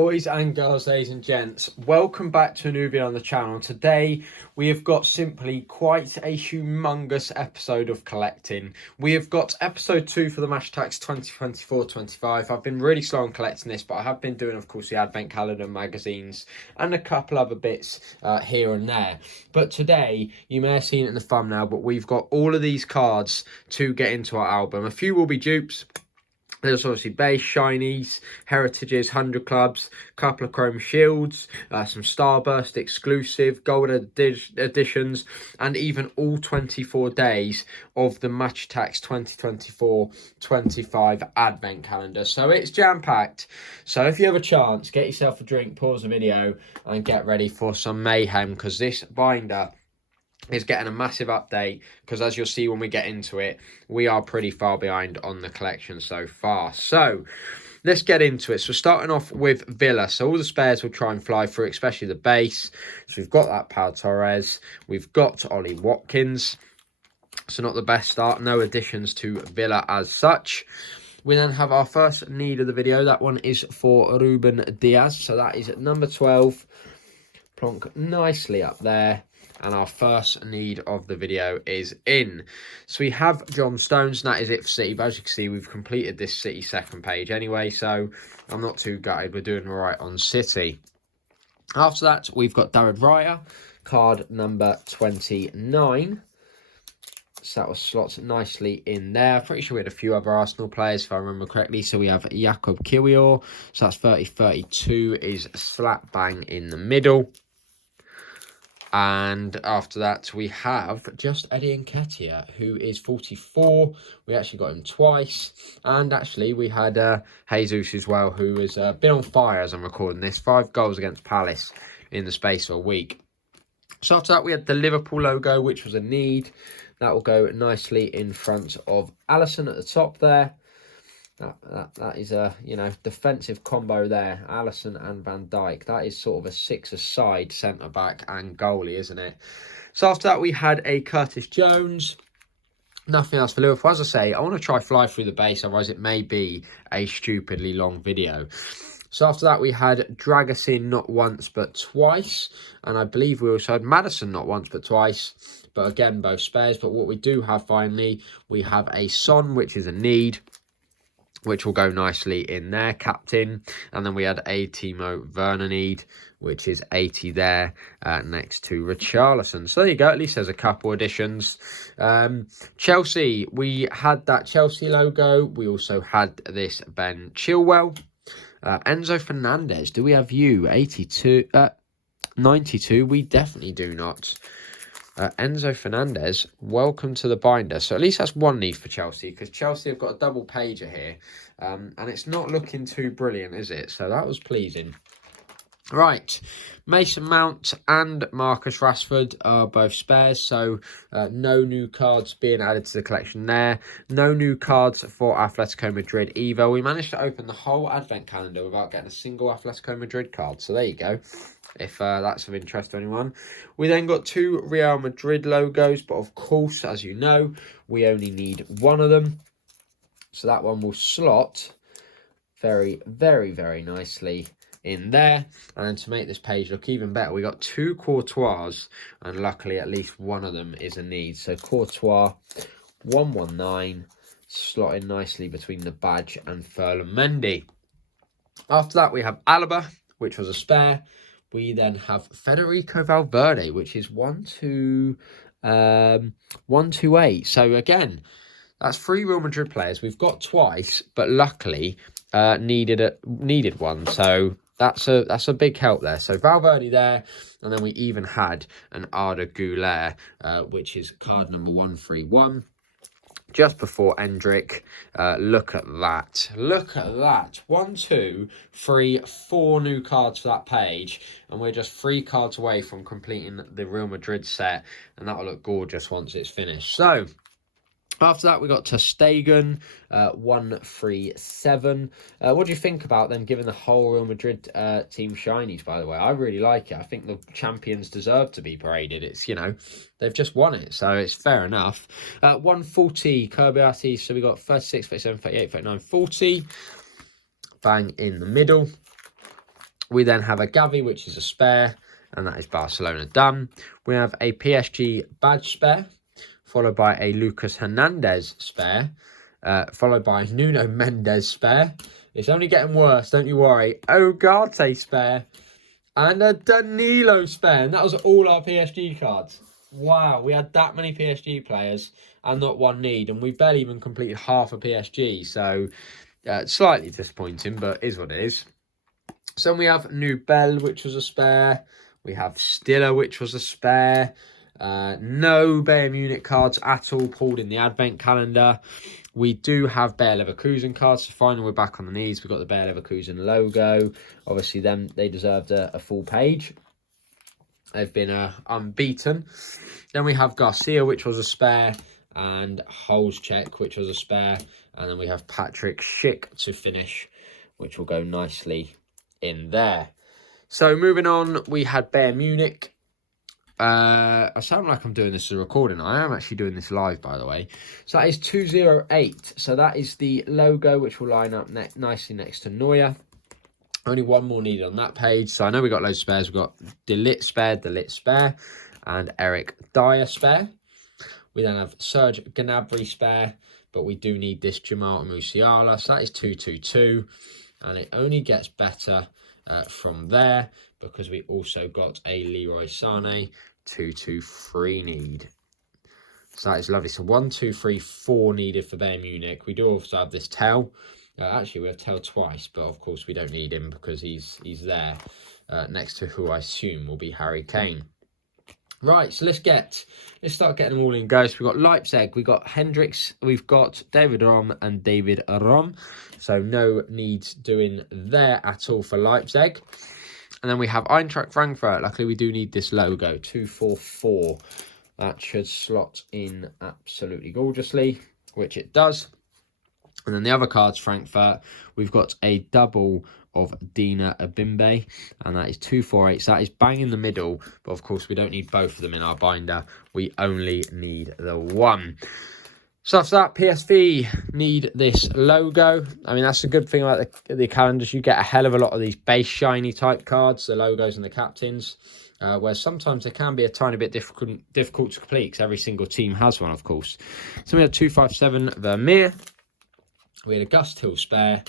Boys and girls, ladies and gents, welcome back to a new video on the channel. Today we have got simply quite a humongous episode of collecting. We have got episode 2 for the Attax 2024-25. I've been really slow on collecting this, but I have been doing, of course, the advent calendar magazines and a couple other bits here and there. But today, you may have seen it in the thumbnail, but we've got all of these cards to get into our album. A few will be dupes. There's obviously base, shinies, heritages, 100 clubs, couple of chrome shields, some starburst exclusive, gold editions, and even all 24 days of the Attax 2024-25 advent calendar. So it's jam-packed. So if you have a chance, get yourself a drink, pause the video, and get ready for some mayhem, because this binder is getting a massive update, because as you'll see when we get into it, we are pretty far behind on the collection so far. So let's get into it. So starting off with Villa. So all the spares will try and fly through, especially the base. So we've got that Pau Torres. We've got Ollie Watkins. So not the best start. No additions to Villa as such. We then have our first need of the video. That one is for Ruben Diaz. So that is at number 12. Plonk nicely up there. And our first need of the video is in. So we have John Stones, and that is it for City. But as you can see, we've completed this City second page anyway, so I'm not too gutted. We're doing all right on City. After that, we've got David Raya, card number 29. So that was slots nicely in there. Pretty sure we had a few other Arsenal players, if I remember correctly. So we have Jakob Kiwior. So that's 30-32 is slap bang in the middle. And after that, we have just Eddie Nketiah, who is 44. We actually got him twice. And actually, we had Jesus as well, who has been on fire as I'm recording this. 5 goals against Palace in the space of a week. So after that, we had the Liverpool logo, which was a need. That will go nicely in front of Alisson at the top there. That is a, defensive combo there. Alisson and Van Dijk. That is sort of a 6-a-side centre-back and goalie, isn't it? So after that, we had a Curtis Jones. Nothing else for Liverpool. As I say, I want to try fly through the base, otherwise it may be a stupidly long video. So after that, we had Dragusin not once but twice. And I believe we also had Maddison not once but twice. But again, both spares. But what we do have finally, we have a Son, which is a need, which will go nicely in there, captain. And then we had a Timo Werner need, which is 80 there, next to Richarlison. So there you go, at least there's a couple additions. Chelsea, we had that Chelsea logo. We also had this Ben Chilwell. Enzo Fernandez, do we have you? 92, we definitely do not. Enzo Fernandez, welcome to the binder. So at least that's one need for Chelsea, because Chelsea have got a double pager here. And it's not looking too brilliant, is it? So that was pleasing. Right, Mason Mount and Marcus Rashford are both spares, so no new cards being added to the collection there. No new cards for Atletico Madrid either. We managed to open the whole advent calendar without getting a single Atletico Madrid card, so there you go, if that's of interest to anyone. We then got 2 Real Madrid logos, but of course, as you know, we only need one of them. So that one will slot very, very, very nicely in there. And to make this page look even better, we got 2 Courtois, and luckily at least one of them is a need. So Courtois 119 slotting nicely between the badge and Ferland Mendy. After that, we have Alaba, which was a spare. We then have Federico Valverde, which is 128. So again, that's 3 Real Madrid players. We've got twice, but luckily needed one. So that's a big help there. So Valverde there, and then we even had an Arda Güler, which is card number 131. Just before Endrick. Look at that. Look at that. 1, 2, 3, 4 new cards for that page. And we're just 3 cards away from completing the Real Madrid set. And that'll look gorgeous once it's finished. So after that, we got ter Stegen, 137. What do you think about them giving the whole Real Madrid team shinies, by the way? I really like it. I think the champions deserve to be paraded. It's, they've just won it, so it's fair enough. 140, Kirby. So we got 36, 37, 38, 39, 40. Bang in the middle. We then have a Gavi, which is a spare, and that is Barcelona done. We have a PSG badge spare, followed by a Lucas Hernandez spare, followed by a Nuno Mendes spare. It's only getting worse, don't you worry. Ugarte spare, and a Danilo spare, and that was all our PSG cards. Wow, we had that many PSG players and not one need, and we barely even completed half a PSG, so slightly disappointing, but is what it is. So we have Nubel, which was a spare. We have Stiller, which was a spare. No Bayern Munich cards at all pulled in the advent calendar. We do have Bayer Leverkusen cards. So finally, we're back on the knees. We've got the Bayer Leverkusen logo. Obviously, they deserved a full page. They've been unbeaten. Then we have Garcia, which was a spare, and Holzcheck, which was a spare. And then we have Patrick Schick to finish, which will go nicely in there. So moving on, we had Bayern Munich. I sound like I'm doing this as a recording. I am actually doing this live, by the way. So that is 208. So that is the logo, which will line up nicely next to Neuer. Only one more needed on that page. So I know we got loads of spares. We've got De Ligt spare, and Eric Dyer spare. We then have Serge Gnabry spare, but we do need this Jamal Musiala. So that is 222. And it only gets better from there, because we also got a Leroy Sané 223 need. So that is lovely. So 1, 2, 3, 4 needed for Bayern Munich. We do also have this Tell. Actually, we have Tell twice, but of course we don't need him because he's there next to who I assume will be Harry Kane. Right, so let's start getting them all in go. So we've got Leipzig, we've got Hendricks, we've got David Rom and David Rom. So no needs doing there at all for Leipzig. And then we have Eintracht Frankfurt. Luckily, we do need this logo, 244. That should slot in absolutely gorgeously, which it does. And then the other cards, Frankfurt, we've got a double of Dina Abimbe, and that is 248. So that is bang in the middle, but of course we don't need both of them in our binder. We only need the one. So after that, PSV need this logo. I mean, that's a good thing about the calendars. You get a hell of a lot of these base shiny type cards, the logos and the captains, where sometimes they can be a tiny bit difficult to complete because every single team has one, of course. So we had 257 Vermeer. We had a Gust Hill spare.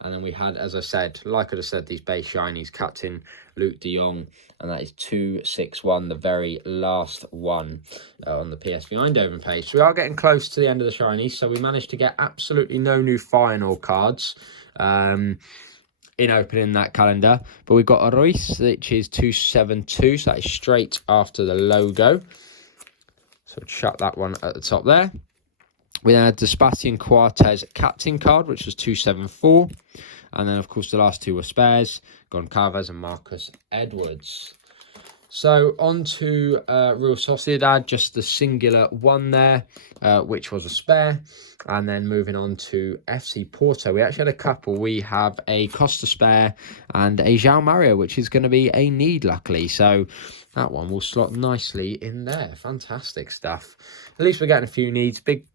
And then we had, as I said, like I said, these base shinies, Captain Luke de Jong, and that is 261, the very last one on the PSV Eindhoven page. So we are getting close to the end of the shinies, so we managed to get absolutely no new final cards in opening that calendar. But we've got a Royce, which is 272, so that is straight after the logo. So shut that one at the top there. We then had the Sebastian Coates captain card, which was 274. And then, of course, the last two were spares, Goncalves and Marcus Edwards. So, on to Real Sociedad, just the singular one there, which was a spare. And then moving on to FC Porto, we actually had a couple. We have a Costa spare and a João Mario, which is going to be a need, luckily. So, that one will slot nicely in there. Fantastic stuff. At least we're getting a few needs. Big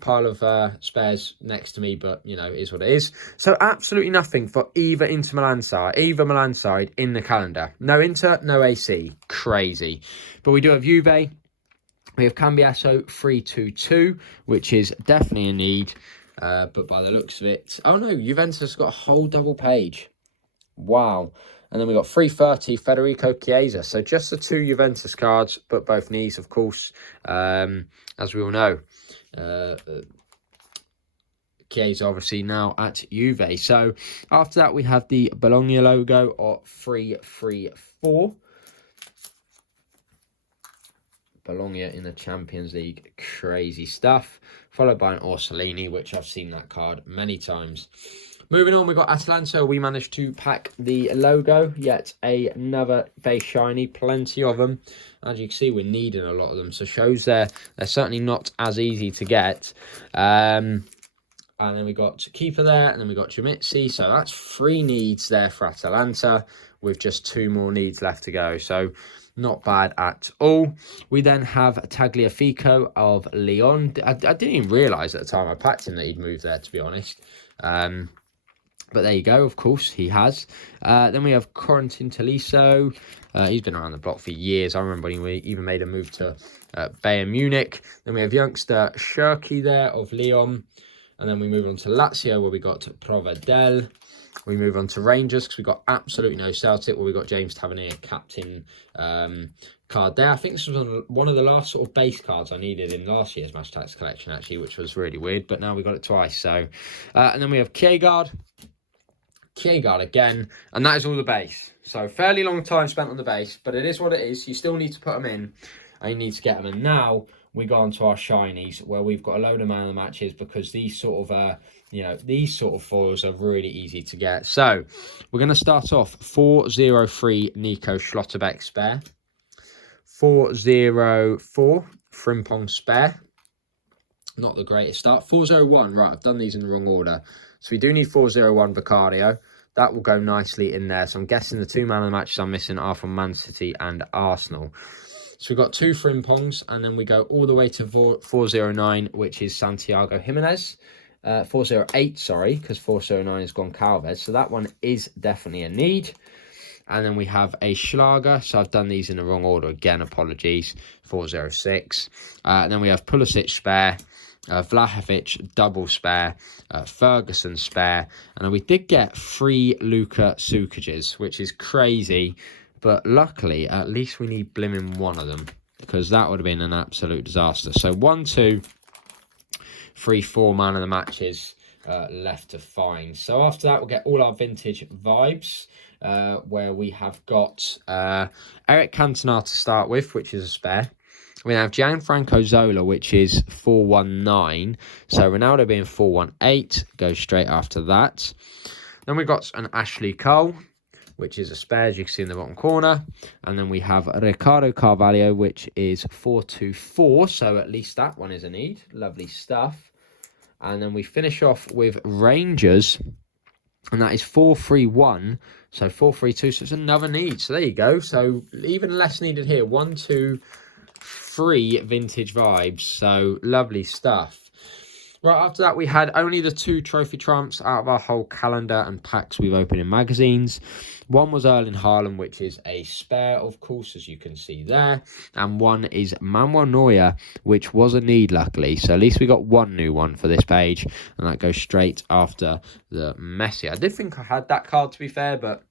pile of spares next to me, but, you know, it is what it is. So absolutely nothing for either Milan side in the calendar. No Inter, no AC. Crazy. But we do have Juve. We have Cambiasso 322, which is definitely a need. But by the looks of it... Oh, no, Juventus got a whole double page. Wow. And then we got 330 Federico Chiesa. So just the two Juventus cards, but both knees, of course, as we all know. Chiesa obviously now at Juve. So after that, we have the Bologna logo of 334. Bologna in the Champions League. Crazy stuff. Followed by an Orsolini, which I've seen that card many times. Moving on, we've got Atalanta. We managed to pack the logo. Yet another base shiny. Plenty of them. As you can see, we're needing a lot of them. So shows they're certainly not as easy to get. And then we got Keeper there. And then we got Jamitsi. So that's 3 needs there for Atalanta. With just 2 more needs left to go. So not bad at all. We then have Tagliafico of Lyon. I didn't even realise at the time I packed him that he'd moved there, to be honest. But there you go, of course, he has. Then we have Corentin Tolisso. He's been around the block for years. I remember when he even made a move to Bayern Munich. Then we have youngster Shirky there of Lyon. And then we move on to Lazio, where we got Provedel. We move on to Rangers, because we got absolutely no Celtic, where we got James Tavernier, captain card there. I think this was one of the last sort of base cards I needed in last year's Match Attax collection, actually, which was really weird. But now we got it twice. So, and then we have Kjærgaard again, and that is all the base. So fairly long time spent on the base, but it is what it is. You still need to put them in, and you need to get them. And now we go on to our shinies, where we've got a load of man of the matches, because these sort of these sort of foils are really easy to get. So we're going to start off 403 Nico Schlotterbeck spare, 404 Frimpong spare. Not the greatest start. 401, right, I've done these in the wrong order. So we do need 401 Vicario. That will go nicely in there. So I'm guessing the two man of the matches I'm missing are from Man City and Arsenal. So we've got two Frimpongs, and then we go all the way to 409, which is Santiago Jimenez. 408, sorry, because 409 has gone Calvez. So that one is definitely a need. And then we have a Schlager. So I've done these in the wrong order. Again, apologies. 406. And then we have Pulisic spare. Vlahovic double spare, Ferguson spare, and we did get 3 Luka Sukiches, which is crazy, but luckily at least we need blimmin' one of them, because that would have been an absolute disaster. So 1, 2, 3, 4 man of the matches left to find. So after that we'll get all our vintage vibes, where we have got Eric Cantona to start with, which is a spare. We have Gianfranco Zola, which is 419. So Ronaldo being 418 goes straight after that. Then we've got an Ashley Cole, which is a spare, as you can see in the bottom corner. And then we have Ricardo Carvalho, which is 424. So at least that one is a need. Lovely stuff. And then we finish off with Rangers, and that is 431. So 432. So it's another need. So there you go. So even less needed here. 1, 2, 3 vintage vibes. So lovely stuff. Right, after that we had only the 2 trophy triumphs out of our whole calendar and packs we've opened in magazines. One was Erling Haaland, which is a spare, of course, as you can see there. And one is Manuel Neuer, which was a need, luckily. So at least we got one new one for this page, and that goes straight after the Messi. I did think I had that card, to be fair, but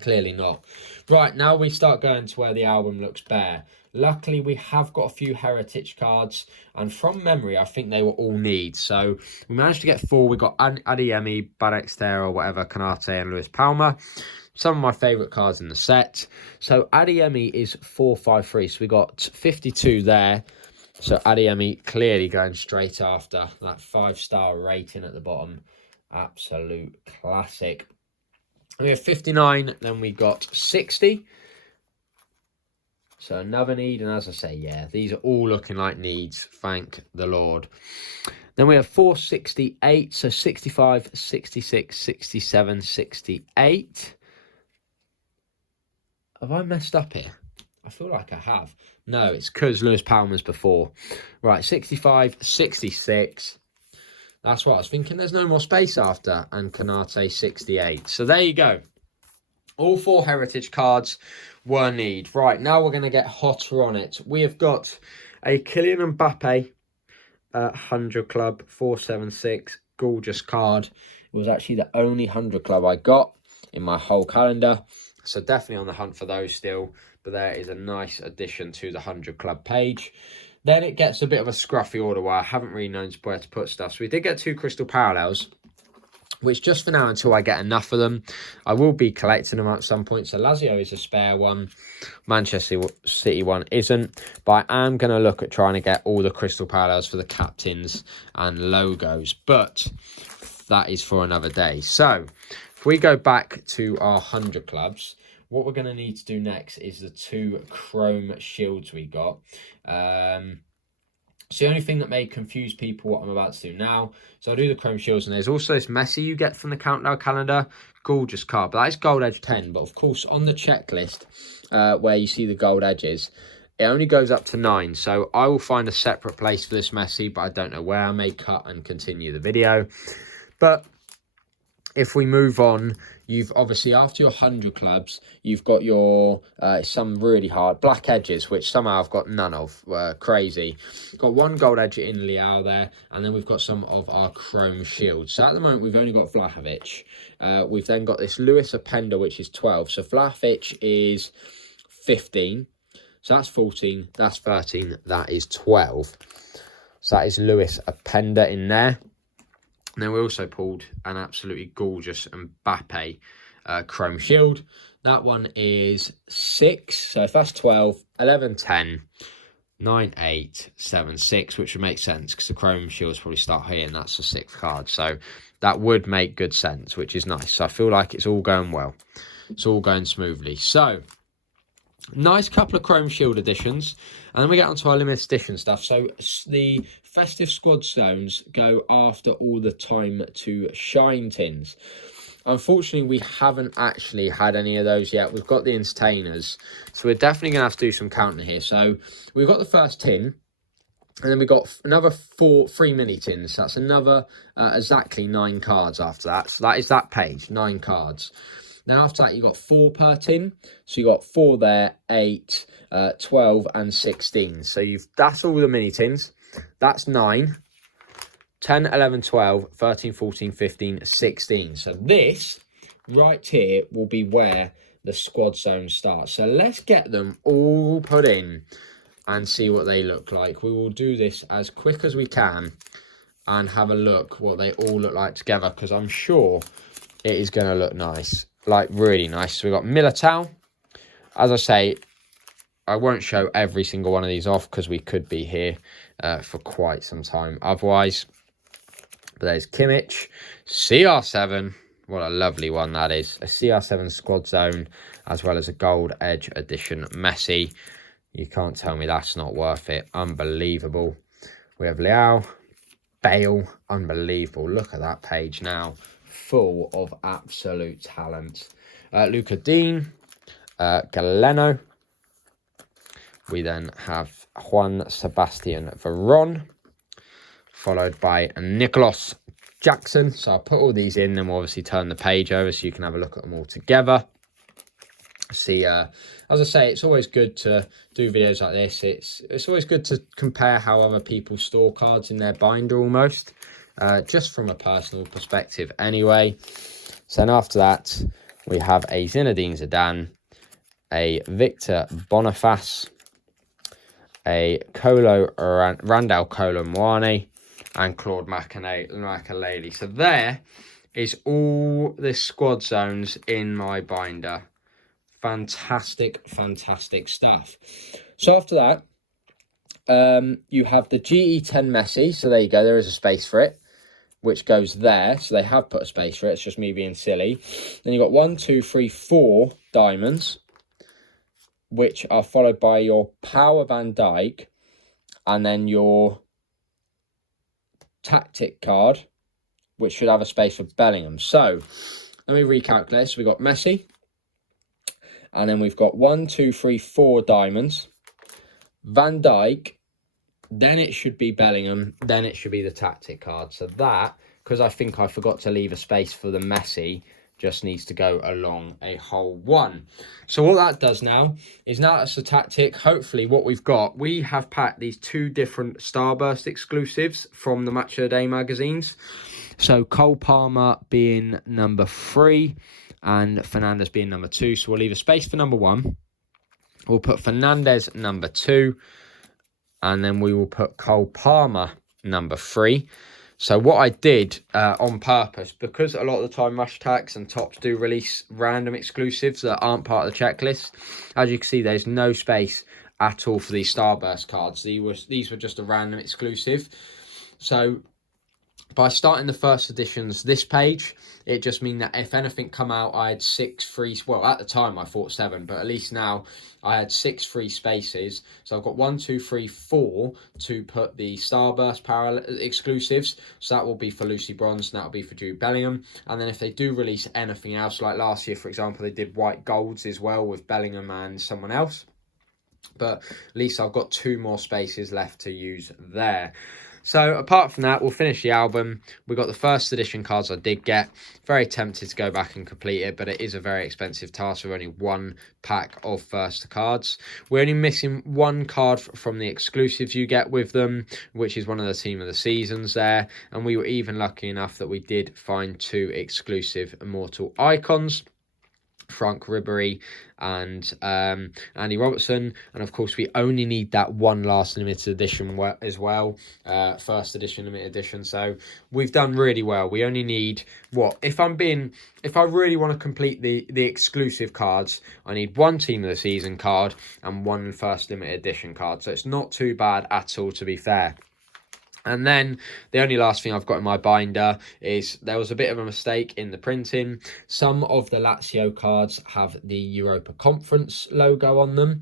clearly not. Right, now we start going to where the album looks bare. Luckily, we have got a few heritage cards, and from memory, I think they were all needs. So we managed to get 4. We got Adeyemi, Barekster, or whatever, Kanate, and Luis Palma. Some of my favourite cards in the set. So Adeyemi is 453. So we got 52 there. So Adeyemi clearly going straight after that 5-star rating at the bottom. Absolute classic. We have 59. Then we got 60. So another need, and as I say, yeah, these are all looking like needs, thank the Lord. Then we have 468, so 65, 66, 67, 68. Have I messed up here? I feel like I have. No, it's because Lewis Palmer's before. Right, 65, 66. That's what I was thinking. There's no more space after, and Kanate 68. So there you go. All 4 heritage cards were need. Right, now we're going to get hotter on it. We have got a Kylian Mbappe 100 club 476. Gorgeous card. It was actually the only 100 club I got in my whole calendar. So definitely on the hunt for those still. But there is a nice addition to the 100 club page. Then it gets a bit of a scruffy order where I haven't really known where to put stuff. So we did get 2 crystal parallels, which just for now, until I get enough of them, I will be collecting them at some point. So Lazio is a spare one. Manchester City one isn't. But I am going to look at trying to get all the crystal parallels for the captains and logos. But that is for another day. So if we go back to our 100 clubs, what we're going to need to do next is the 2 chrome shields we got. So the only thing that may confuse people what I'm about to do now, so I'll do the chrome shields, and there's also this Messi you get from the countdown calendar. Gorgeous card, but that is gold edge 10. But of course, on the checklist where you see the gold edges, it only goes up to 9. So I will find a separate place for this Messi, but I don't know where. I may cut and continue the video. But if we move on, you've obviously, after your 100 clubs, you've got your, some really hard black edges, which somehow I've got none of. Crazy. Got one gold edge in Liao there, and then we've got some of our chrome shields. So at the moment, we've only got Vlahovic. We've then got this Lewis Openda, which is 12. So Vlahovic is 15. So that's 14, that's 13, that is 12. So that is Lewis Openda in there. And then we also pulled an absolutely gorgeous Mbappe chrome shield. That one is 6. So if that's 12, 11, 10, 9, 8, 7, 6, which would make sense because the chrome shields probably start here and that's the 6th card. So that would make good sense, which is nice. So I feel like it's all going well. It's all going smoothly. So nice couple of chrome shield additions, and then we get onto our limited edition stuff. So the festive squad zones go after all the time to shine tins. Unfortunately, we haven't actually had any of those yet. We've got the entertainers, so we're definitely going to have to do some counting here. So we've got the first tin, and then we've got another 3 mini tins. That's another exactly 9 cards after that. So that is that page, 9 cards. Then after that, you got 4 per tin. So you got 4 there, 8, 12, and 16. So that's all the mini tins. That's 9, 10, 11, 12, 13, 14, 15, 16. So this right here will be where the squad zone starts. So let's get them all put in and see what they look like. We will do this as quick as we can and have a look what they all look like together, because I'm sure it is going to look nice. Like, really nice. So we've got Militao. As I say, I won't show every single one of these off because we could be here for quite some time otherwise. But there's Kimmich, CR7. What a lovely one that is. A CR7 squad zone, as well as a gold edge edition Messi. You can't tell me that's not worth it. Unbelievable. We have Liao, Bale. Unbelievable. Look at that page now. Full of absolute talent. Luca Dean, Galeno. We then have Juan Sebastian Veron, followed by Nicholas Jackson. So I'll put all these in, then we'll obviously turn the page over so you can have a look at them all together. See, as I say, it's always good to do videos like this. It's always good to compare how other people store cards in their binder almost. Just from a personal perspective anyway. So then after that, we have a Zinedine Zidane, a Victor Boniface, a Randall Kolo Muani, and Claude Makelele. So there is all the squad zones in my binder. Fantastic, fantastic stuff. So after that, you have the GE10 Messi. So there you go. There is a space for it, which goes there. So they have put a space for it. It's just me being silly. Then you've got 1, 2, 3, 4 diamonds, which are followed by your Power Van Dijk, and then your tactic card, which should have a space for Bellingham. So let me recalculate. So we've got Messi, and then we've got 1, 2, 3, 4 diamonds, Van Dijk, then it should be Bellingham, then it should be the tactic card. So that, because I think I forgot to leave a space for the Messi, just needs to go along a whole one. So what that does now is, now that's the tactic, hopefully what we've got, we have packed these 2 different Starburst exclusives from the Match of the Day magazines. So Cole Palmer being number 3 and Fernandes being number 2. So we'll leave a space for number 1. We'll put Fernandes number 2. And then we will put Cole Palmer number 3. So what I did on purpose, because a lot of the time Rush Tax and Topps do release random exclusives that aren't part of the checklist. As you can see, there's no space at all for these Starburst cards. These were just a random exclusive. So by starting the first editions this page, it just means that if anything come out, I had 6 free. Well, at the time I thought 7, but at least now I had 6 free spaces. So I've got 1, 2, 3, 4 to put the Starburst parallel exclusives. So that will be for Lucy Bronze, and that will be for Jude Bellingham. And then if they do release anything else, like last year, for example, they did white golds as well with Bellingham and someone else. But at least I've got 2 more spaces left to use there. So apart from that, we'll finish the album. We got the first edition cards I did get. Very tempted to go back and complete it, but it is a very expensive task with only one pack of first cards. We're only missing one card from the exclusives you get with them, which is one of the team of the seasons there. And we were even lucky enough that we did find 2 exclusive Immortal Icons, Frank Ribery and Andy Robertson. And of course, we only need that one last limited edition as well, first edition, limited edition. So we've done really well. We only need if I really want to complete the exclusive cards, I need 1 team of the season card and 1 first limited edition card. So it's not too bad at all, to be fair. And then the only last thing I've got in my binder is there was a bit of a mistake in the printing. Some of the Lazio cards have the Europa Conference logo on them,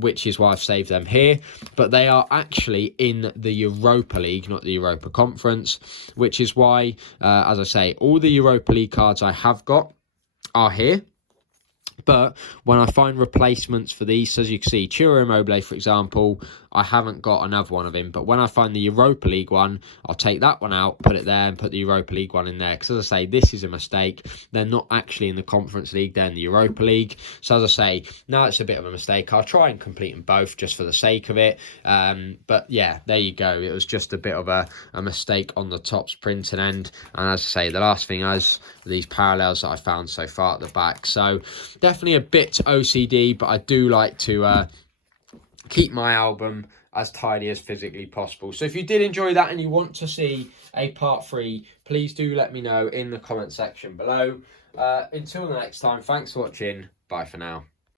which is why I've saved them here. But they are actually in the Europa League, not the Europa Conference, which is why, as I say, all the Europa League cards I have got are here. But when I find replacements for these, so as you can see, Ciro Immobile, for example, I haven't got another one of him. But when I find the Europa League one, I'll take that one out, put it there, and put the Europa League one in there. Because as I say, this is a mistake. They're not actually in the Conference League, they're in the Europa League. So as I say, now it's a bit of a mistake. I'll try and complete them both just for the sake of it. But yeah, there you go. It was just a bit of a mistake on the Topps printing end. And as I say, the last thing is these parallels that I found so far at the back. So definitely a bit OCD, but I do like to keep my album as tidy as physically possible. So if you did enjoy that and you want to see a part 3, please do let me know in the comment section below. Until the next time, thanks for watching. Bye for now.